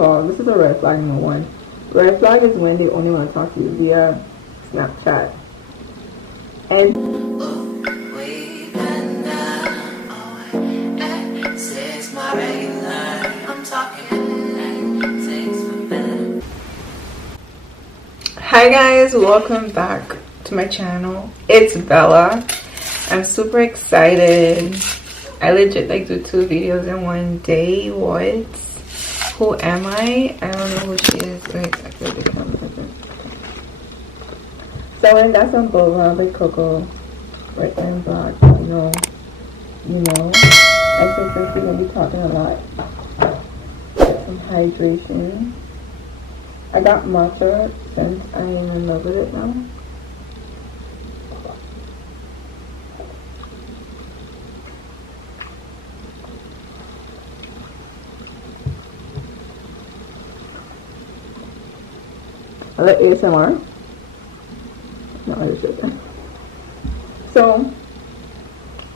of all, this is a red flag number one. Red flag is when they only want to talk to you via Snapchat. And hi guys, welcome back to my channel. It's Bella. I'm super excited. I legit like do 2 videos in one day. What? Who am I? I don't know who she is. Wait, actually, so I got some boba by Coco, right and black. You know. I think we're gonna be talking a lot. Some hydration. I got matcha since I am in love with it now. I like ASMR. No, I just did. So,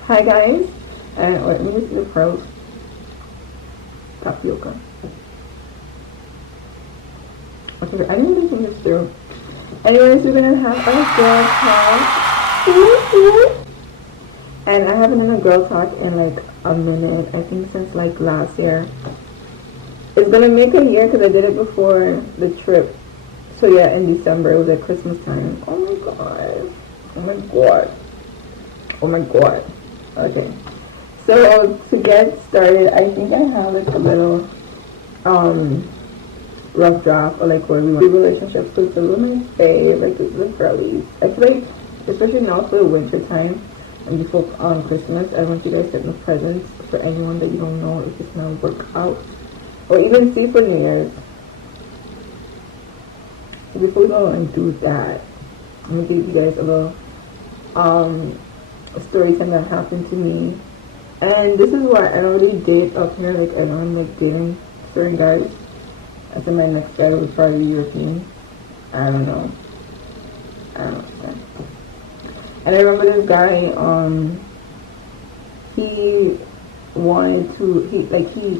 hi guys, and let me just do the pearls. Tapioca. Okay, I didn't think this through. Anyways, we're gonna have a girl talk. And I haven't done a girl talk in like a minute. I think since like last year. It's gonna make a year because I did it before the trip. So yeah, in December, it was at Christmas time. Oh my god. Oh my god. Oh my god. Okay. So to get started, I think I have like a little rough draft or like where we want to be relationships, because the women's fave, like the girlies. I feel like, especially now for the winter time and before Christmas, I want you guys to get the presents for anyone that you don't know if it's gonna work out, or even see for New Year's. Before we go and do that, I'm gonna give you guys a little story time that happened to me. And this is why I don't really date up here. Like I don't like dating certain guys. I think my next guy would probably be European. I don't know. And I remember this guy, he wanted to,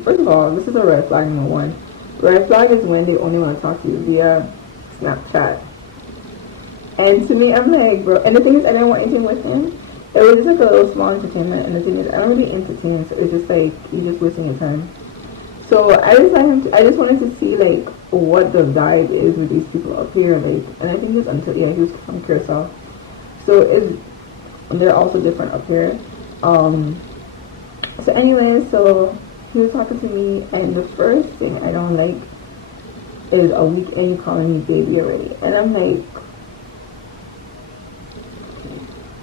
first of all, this is a red flag number one. Red flag is when they only want to talk to you via Snapchat. And to me, I'm like, bro, and the thing is, I didn't want anything with him. It was just like a little small entertainment, and the thing is, I don't really entertain, so it's just like, you're just wasting your time. So I just wanted to see like what the vibe is with these people up here, like, and I think he was from Curacao. So they're also different up here. So anyway, so he was talking to me, and the first thing I don't like is a weekend you calling me baby already, and I'm like,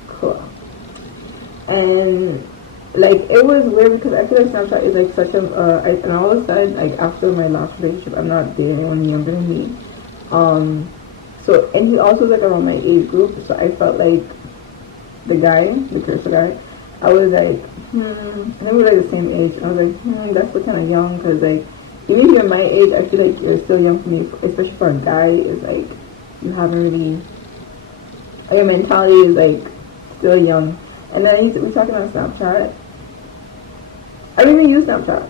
cool. And like it was weird because I feel like Snapchat is like such a and all of a sudden, like after my last relationship, I'm not dating anyone younger than me. So, and he also was like around my age group, so I felt like the cursor guy, I was like, and then we were like the same age, and I was like, that's still kind of young, because like even if you're my age, I feel like you're still young for me, especially for a guy. It's like you haven't really, your mentality is like still young. And then we're talking on Snapchat. I didn't even use Snapchat.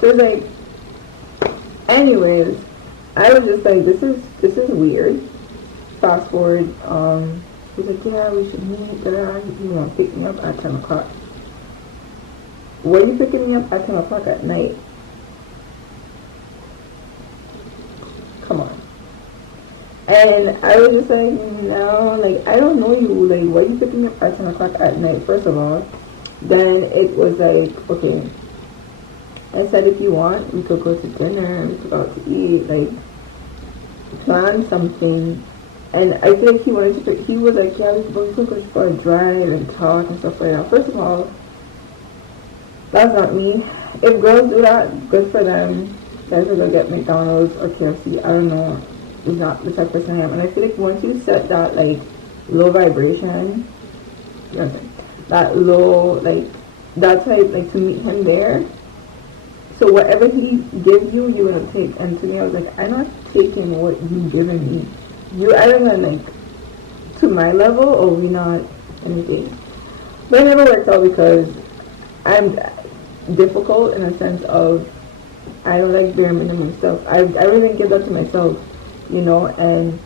So it's like, anyways, I was just like, this is weird. Fast forward, he's like, yeah, we should meet. You want to pick me up at 10 o'clock. What are you picking me up at 10 o'clock at night? Come on. And I was just like, no, like, I don't know you. Like, why are you picking me up at 10 o'clock at night, first of all? Then it was like, okay. I said, if you want, we could go to dinner, we could go out to eat, like, plan something. And I feel like he was like, yeah, we could go for a drive and talk and stuff like that. First of all, that's not me. If girls do that, good for them. Guys will go get McDonald's or KFC. I don't know. It's not the type of person I am. And I feel like once you set that, like, low vibration, you know what I'm saying? That low, like, that type, like, to meet him there. So whatever he gives you, you're going to take. And to me, I was like, I'm not taking what you giving me. You either going to, like, to my level, or we not anything. But it never worked out because I'm difficult in a sense of I don't like bare minimum stuff. I really didn't give that to myself, you know, and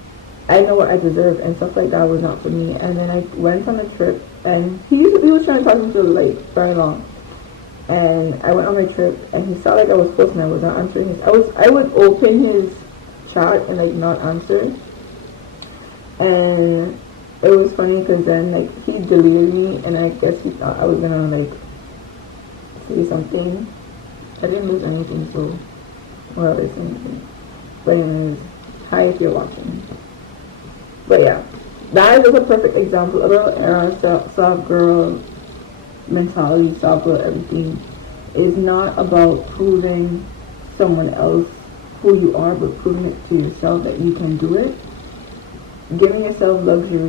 I know what I deserve, and stuff like that was not for me. And then I went on a trip, and he was trying to talk to me for like very long. And I went on my trip, and he saw like I was posting, I was not answering his. I would open his chat and like not answer, and it was funny because then like he deleted me, and I guess he thought I was gonna like say something. I didn't lose anything, so well, it's anything. But anyways, hi if you're watching. But yeah, that is just a perfect example of a soft girl mentality, soft girl everything. Is not about proving someone else who you are, but proving it to yourself that you can do it. Giving yourself luxury,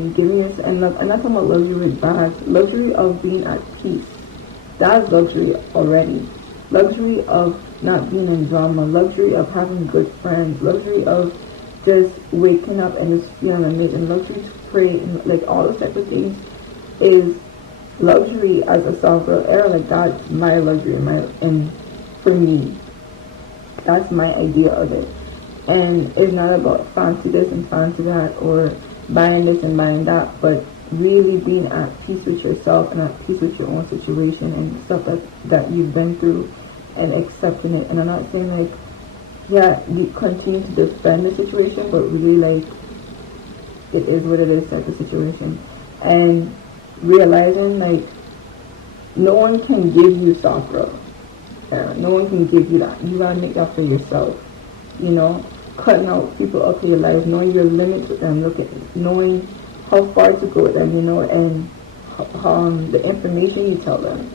I'm not talking about luxury with bags, luxury of being at peace. That's luxury already. Luxury of not being in drama, luxury of having good friends, luxury of just waking up and just feeling amazing, luxury to pray, and like all those type of things is luxury as a soft girl era. Like that's my luxury, and for me, that's my idea of it. And it's not about fancy this and fancy that, or buying this and buying that, but really being at peace with yourself and at peace with your own situation and stuff that you've been through, and accepting it. And I'm not saying like, yeah, we continue to defend the situation, but really like, it is what it is type of situation. And realizing like, no one can give you soft girl. No one can give you that. You gotta make that for yourself. You know, cutting out people out of your life, knowing your limits with them, knowing how far to go with them, you know, and the information you tell them.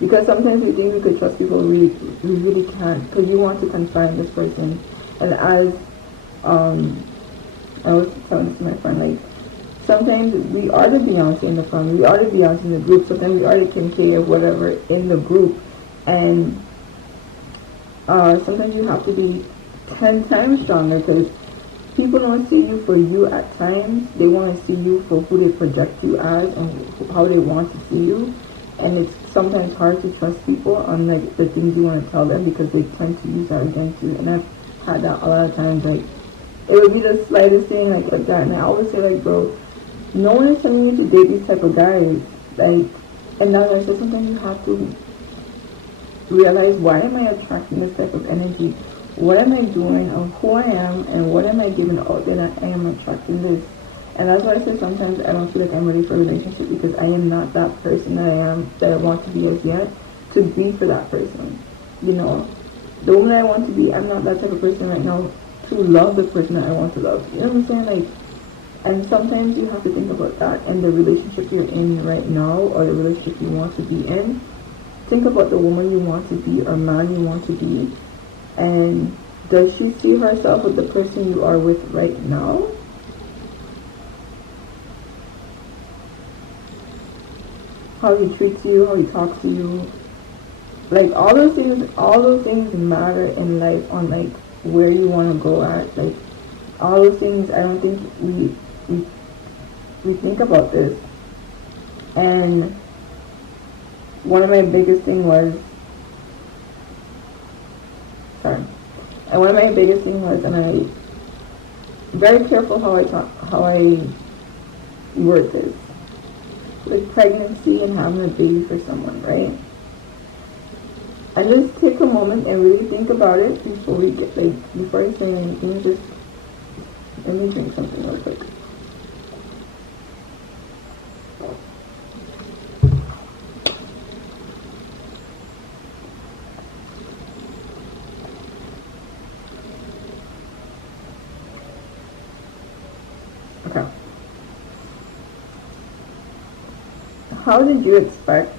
Because sometimes we think we could trust people, we really can't, because you want to confine this person. And as I was telling this to my friend, like, sometimes we are the Beyonce in the front, we are the Beyonce in the group, sometimes we are the Kim K or whatever in the group, and sometimes you have to be 10 times stronger, because people don't see you for you at times. They want to see you for who they project you as and how they want to see you. And it's sometimes hard to trust people on like the things you want to tell them, because they tend to use that against you. And I've had that a lot of times. Like, it would be the slightest thing like that. And I always say like, bro, no one is telling you to date these type of guys. Like, and now I said sometimes you have to realize, why am I attracting this type of energy? What am I doing of who I am, and what am I giving out that I am attracting this? And that's why I say sometimes I don't feel like I'm ready for a relationship, because I am not that person that I am, that I want to be as yet, to be for that person. You know, the woman I want to be, I'm not that type of person right now to love the person that I want to love. You know what I'm saying? Like, and sometimes you have to think about that, and the relationship you're in right now, or the relationship you want to be in. Think about the woman you want to be, or man you want to be. And does she see herself with the person you are with right now? How he treats you, how he talks to you. Like, all those things matter in life, on like where you want to go at. Like, all those things, I don't think we think about this. And one of my biggest thing was, and one of my biggest things was, and I very careful how I word this, with pregnancy and having a baby for someone, right? And just take a moment and really think about it before before you say anything. Just let me drink something real quick. Okay. How did you expect,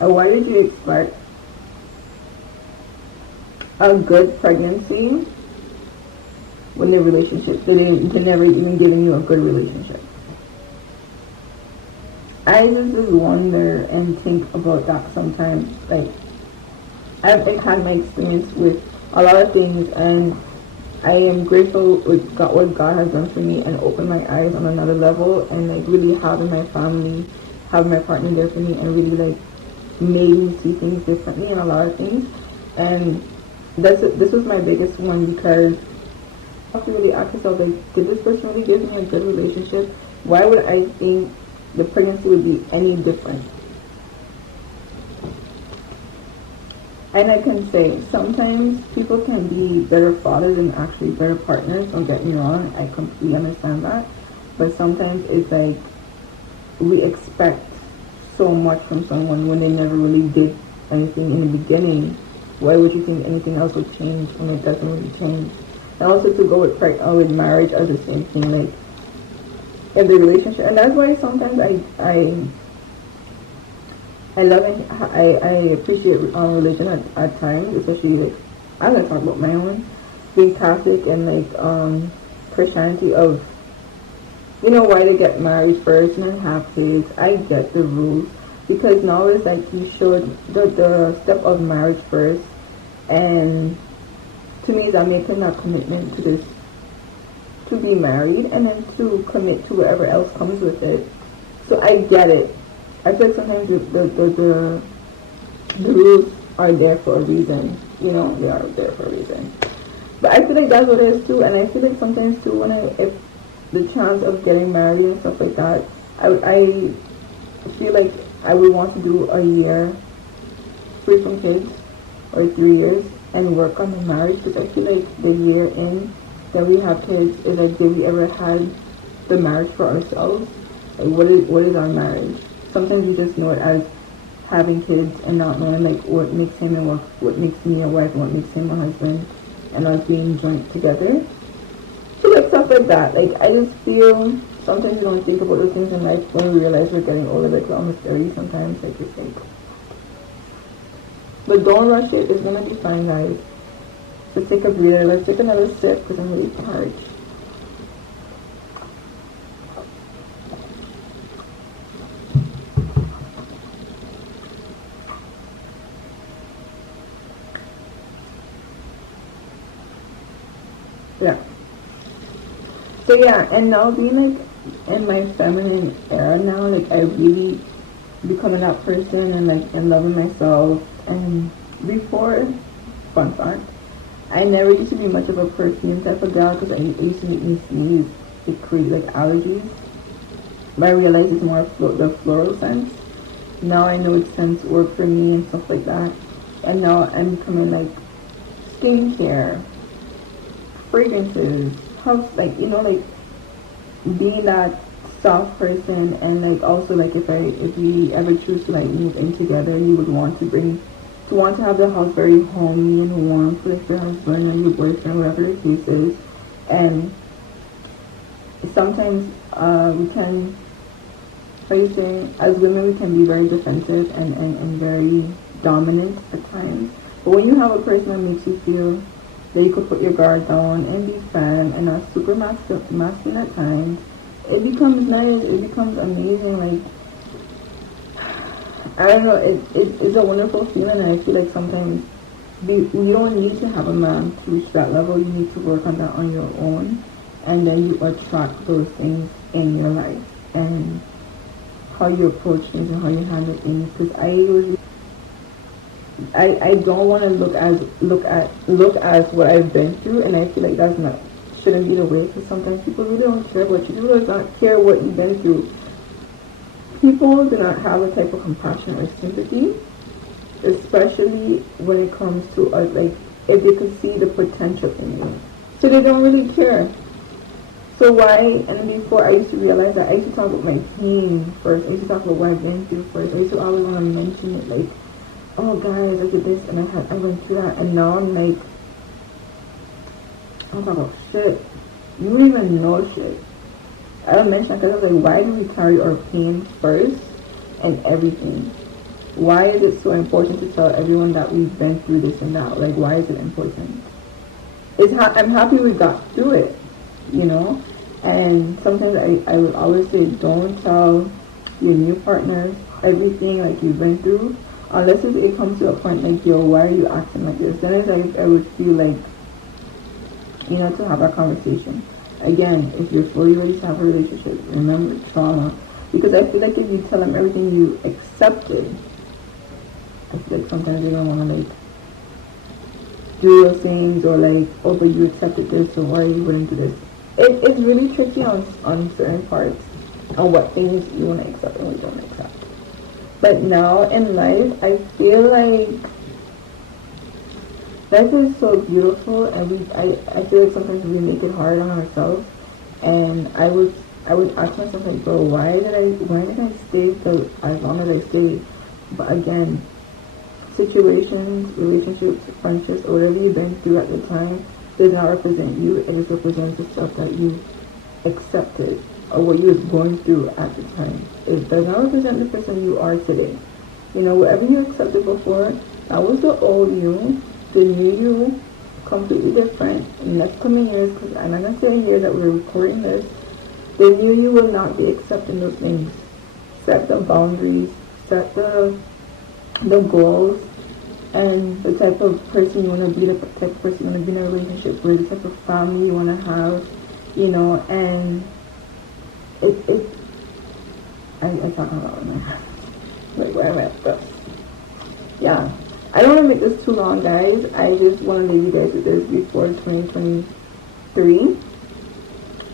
or why did you expect a good pregnancy when the relationship, they never even given you a good relationship? I just wonder and think about that sometimes. Like, I've had my experience with a lot of things, and I am grateful with what God has done for me, and opened my eyes on another level, and like really having my family, having my partner there for me, and really like made me see things differently in a lot of things. And this was my biggest one, because you have to really ask yourself, like, did this person really give me a good relationship? Why would I think the pregnancy would be any different? And I can say, sometimes people can be better fathers and actually better partners, don't get me wrong, I completely understand that. But sometimes it's like, we expect so much from someone when they never really did anything in the beginning. Why would you think anything else would change when it doesn't really change? And also to go with marriage as the same thing, like, in the relationship. And that's why sometimes I love and I appreciate religion at times, especially, like, I'm gonna talk about my own, being Catholic and like Christianity, of, you know, why they get married first and then have kids. I get the rules, because now it's like you should the step of marriage first, and to me that making that commitment to this, to be married, and then to commit to whatever else comes with it. So I get it. I feel like sometimes the rules are there for a reason. You know, they are there for a reason. But I feel like that's what it is too. And I feel like sometimes too, if the chance of getting married and stuff like that, I feel like I would want to do a year free from kids, or 3 years, and work on the marriage, because I feel like the year in that we have kids is like, did we ever had the marriage for ourselves? Like, what is our marriage? Sometimes we just know it as having kids and not knowing like what makes him and what makes me a wife and what makes him a husband, and us being joint together. So like stuff like that. Like, I just feel sometimes we don't think about those things in life when we realize we're getting older, like almost 30 sometimes, like you think. But don't rush it, it's gonna be fine, guys. So take a breather, let's take another sip because I'm really parched. Yeah. So yeah, and now being like in my feminine era now, like I really becoming that person and like and loving myself. And before, fun fact, I never used to be much of a perfume type of girl, because it used to make me sneeze. It created like allergies. But I realized it's more the floral scents. Now I know its scents work for me and stuff like that. And now I'm becoming like skincare, fragrances, house, like, you know, like being that soft person. And like also like if we ever choose to like move in together, you would want to have the house very homey and warm for like your husband or your boyfriend, whatever the case is. And sometimes we can, how you say, as women we can be very defensive and very dominant at times. But when you have a person that makes you feel that you could put your guard down and be femme and not super masculine at times, it becomes nice, it becomes amazing. Like, I don't know, it's a wonderful feeling. And I feel like sometimes you don't need to have a man to reach that level. You need to work on that on your own, and then you attract those things in your life, and how you approach things and how you handle things. Because I don't want to look as what I've been through, and I feel like shouldn't be the way. Because sometimes people really don't care about you. People do not care what you've been through. People do not have a type of compassion or sympathy, especially when it comes to us, like if they could see the potential in you. So they don't really care. So why, and before I used to realize that, I used to talk about my pain first. I used to talk about what I've been through first. I used to always want to mention it, like, oh guys, I did this and I went through that. And now I'm like, I'm talking about shit. You don't even know shit. I don't mention that because I was like, why do we carry our pain first and everything? Why is it so important to tell everyone that we've been through this and that? Like, why is it important? I'm happy we got through it, you know? And sometimes I would always say, don't tell your new partner everything like you've been through, unless it comes to a point like, yo, why are you acting like this? Then I would feel like, you know, to have a conversation. Again, if you're fully ready to have a relationship, remember trauma. Because I feel like if you tell them everything you accepted, I feel like sometimes they don't want to, like, do those things, or like, oh, but you accepted this, so why you wouldn't do this? It's really tricky on certain parts on what things you want to accept and what you don't accept. But now in life, I feel like life is so beautiful, and I feel like sometimes we make it hard on ourselves. And I would ask myself like, bro, why did I stay for as long as I stayed? But again, situations, relationships, friendships, or whatever you've been through at the time does not represent you. It just represents the stuff that you accepted or what you was going through at the time. It does not represent the person you are today. You know, whatever you accepted before, that was the old you. The new you, completely different. In the next coming years, because I'm not going to say in years that we're recording this, the new you will not be accepting those things. Set the boundaries, set the goals, and the type of person you want to be, the type of person you want to be in a relationship with, the type of family you want to have, you know, and I talk about it now. Like where I'm at, but yeah. I don't want to make this too long, guys. I just want to leave you guys with this before 2023.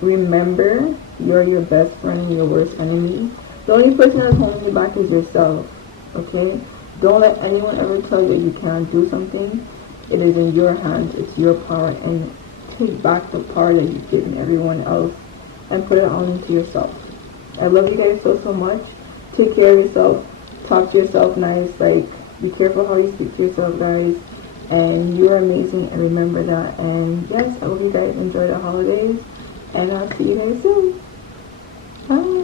Remember, you're your best friend and your worst enemy. The only person that's holding you back is yourself, okay? Don't let anyone ever tell you that you can't do something. It is in your hands. It's your power. And take back the power that you've given everyone else and put it on into yourself. I love you guys so much. Take care of yourself. Talk to yourself nice. Like, be careful how you speak to yourself, guys. And you are amazing, and remember that. And yes, I hope you guys enjoy the holidays. And I'll see you guys soon. Bye.